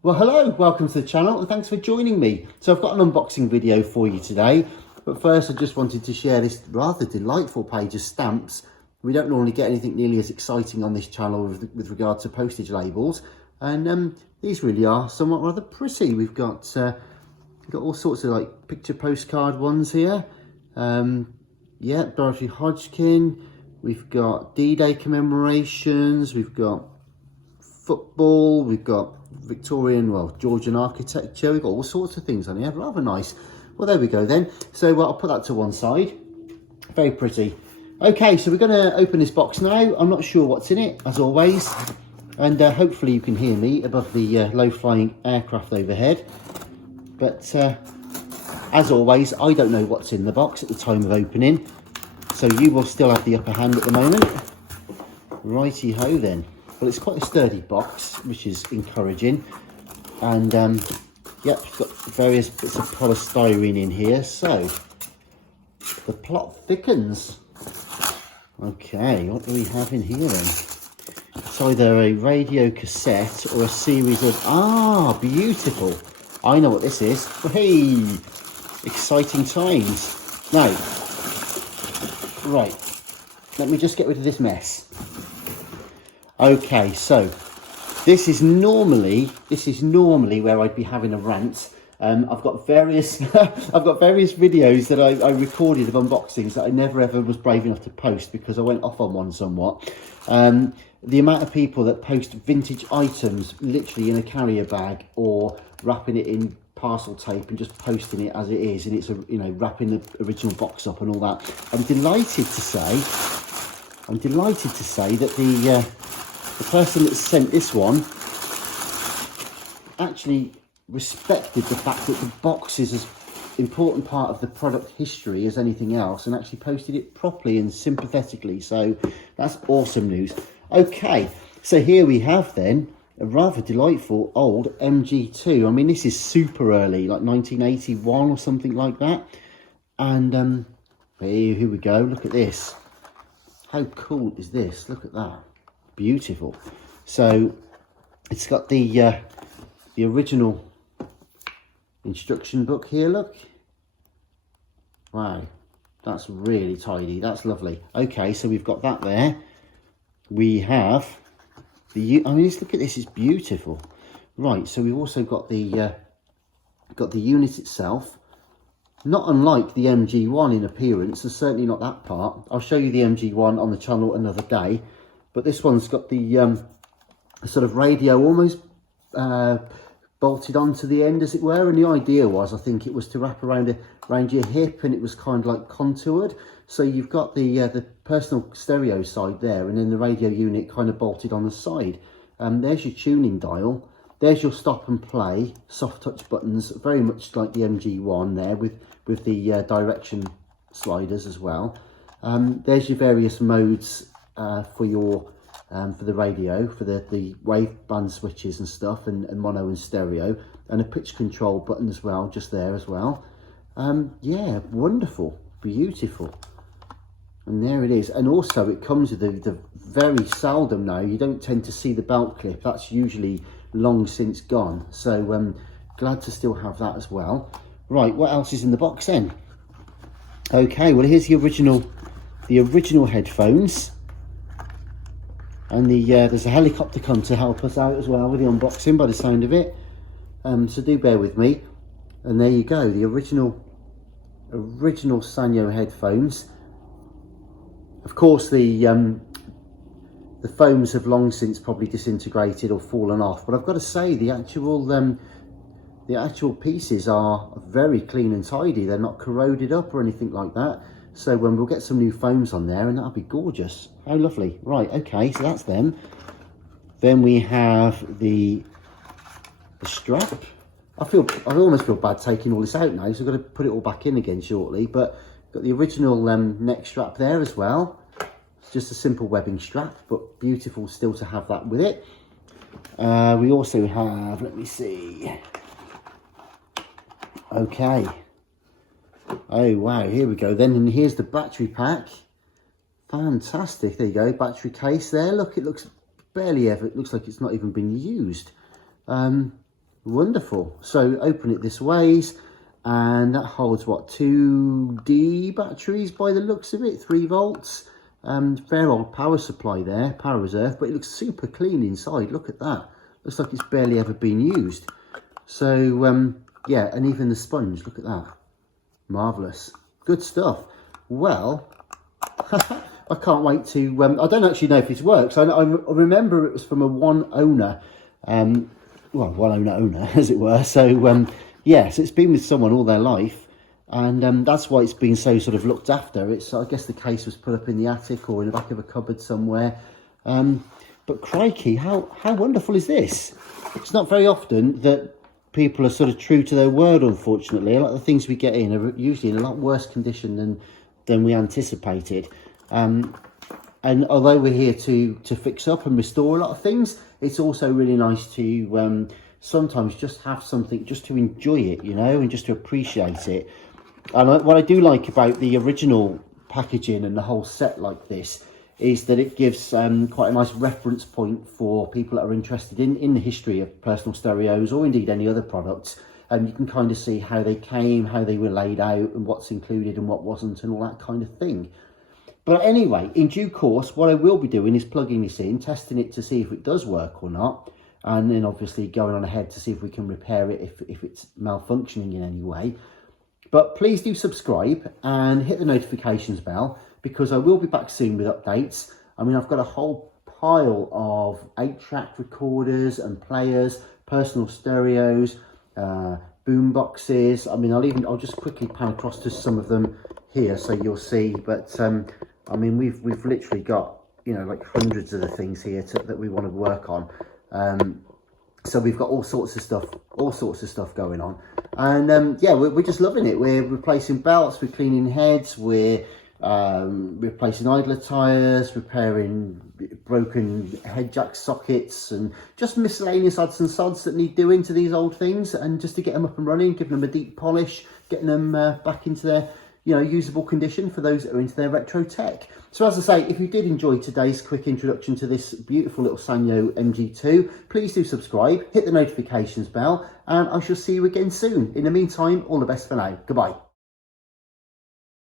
Well, hello, welcome to the channel and thanks for joining me. So I've got an unboxing video for you today, but first I just wanted to share this rather delightful page of stamps. We don't normally get anything nearly as exciting on this channel with regard to postage labels, and these really are somewhat rather pretty. We've got all sorts of like picture postcard ones here. Yeah, Dorothy Hodgkin. We've got D-Day commemorations. We've got football. We've got Victorian, well, Georgian architecture. We've got all sorts of things on here, rather nice. Well, there we go then. So I'll put that to one side. Very pretty. Okay, so we're going to open this box now. I'm not sure what's in it, as always, and hopefully you can hear me above the low-flying aircraft overhead. But as always, I don't know what's in the box at the time of opening, so you will still have the upper hand at the moment. Righty-ho then. Well, it's quite a sturdy box, which is encouraging. And, yep, it's got various bits of polystyrene in here. So, the plot thickens. Okay, what do we have in here then? It's either a radio cassette or a series of... Ah, beautiful. I know what this is. Hey, exciting times. Now, right, let me just get rid of this mess. Okay, so this is normally where I'd be having a rant. I've got various videos that I recorded of unboxings that I never ever was brave enough to post because I went off on one somewhat. The amount of people that post vintage items literally in a carrier bag or wrapping it in parcel tape and just posting it as it is, and it's wrapping the original box up and all that. I'm delighted to say that the person that sent this one actually respected the fact that the box is as important part of the product history as anything else, and actually posted it properly and sympathetically. So that's awesome news. Okay, so here we have then a rather delightful old MG2. I mean, this is super early, like 1981 or something like that. And here we go. Look at this. How cool is this? Look at that. Beautiful. So it's got the original instruction book here. Look, wow, that's really tidy. That's lovely. Okay, so we've got that there. We have the, I mean, look at this, it's beautiful. Right, so we've also got the unit itself, not unlike the MG1 in appearance, and certainly not that part. I'll show you the MG1 on the channel another day. But this one's got the sort of radio almost bolted onto the end, as it were. And the idea was, I think it was to wrap around your hip, and it was kind of like contoured. So you've got the personal stereo side there, and then the radio unit kind of bolted on the side. There's your tuning dial. There's your stop and play, soft touch buttons, very much like the MG1 there, with the direction sliders as well. There's your various modes for the radio, for the wave band switches and stuff, and mono and stereo, and a pitch control button as well, just there as well. Yeah, wonderful, beautiful. And there it is. And also it comes with the very seldom now, you don't tend to see the belt clip. That's usually long since gone. So glad to still have that as well. Right, what else is in the box then? Okay, well, here's the original headphones. And there's a helicopter come to help us out as well with the unboxing by the sound of it. So do bear with me. And there you go, the original Sanyo headphones. Of course, the foams have long since probably disintegrated or fallen off. But I've got to say, the actual pieces are very clean and tidy. They're not corroded up or anything like that. So we'll get some new foams on there, and that'll be gorgeous. How lovely. Right, okay, so that's them. Then we have the strap. I almost feel bad taking all this out now, so I've got to put it all back in again shortly. But got the original neck strap there as well. It's just a simple webbing strap, but beautiful still to have that with it. We also have, let me see. Okay. Oh wow, here we go then, and here's the battery pack. Fantastic, there you go, battery case there. Look, it looks barely ever, it looks like it's not even been used. Wonderful. So open it this ways, and that holds what, 2D batteries by the looks of it, 3 volts. Fair old power supply there, power reserve, but it looks super clean inside. Look at that. Looks like it's barely ever been used. So yeah, and even the sponge, look at that. Marvellous. Good stuff. Well, I can't wait to, I don't actually know if this works. I remember it was from a one owner, well, one owner, as it were. So yeah, so it's been with someone all their life. And that's why it's been so sort of looked after. It's, I guess the case was put up in the attic or in the back of a cupboard somewhere. But crikey, how wonderful is this? It's not very often that people are sort of true to their word, unfortunately. A lot of the things we get in are usually in a lot worse condition than we anticipated. And although we're here to fix up and restore a lot of things, it's also really nice to sometimes just have something just to enjoy it, you know, and just to appreciate it. And what I do like about the original packaging and the whole set like this is that it gives quite a nice reference point for people that are interested in the history of personal stereos, or indeed any other products. And you can kind of see how they came, how they were laid out, and what's included and what wasn't, and all that kind of thing. But anyway, in due course, what I will be doing is plugging this in, testing it to see if it does work or not, and then obviously going on ahead to see if we can repair it if it's malfunctioning in any way. But please do subscribe and hit the notifications bell, because I will be back soon with updates. I mean, I've got a whole pile of 8-track recorders and players, personal stereos, boom boxes. I mean, I'll just quickly pan across to some of them here so you'll see. But I mean, we've literally got, you know, like hundreds of the things here that we want to work on. So we've got all sorts of stuff going on. And yeah, we're just loving it. We're replacing belts, we're cleaning heads, we're replacing idler tyres, repairing broken head jack sockets, and just miscellaneous odds and sods that need doing to these old things, and just to get them up and running, giving them a deep polish, getting them back into their, you know, usable condition for those that are into their retro tech. So as I say, if you did enjoy today's quick introduction to this beautiful little Sanyo MG2, please do subscribe, hit the notifications bell, and I shall see you again soon. In the meantime, all the best for now. Goodbye.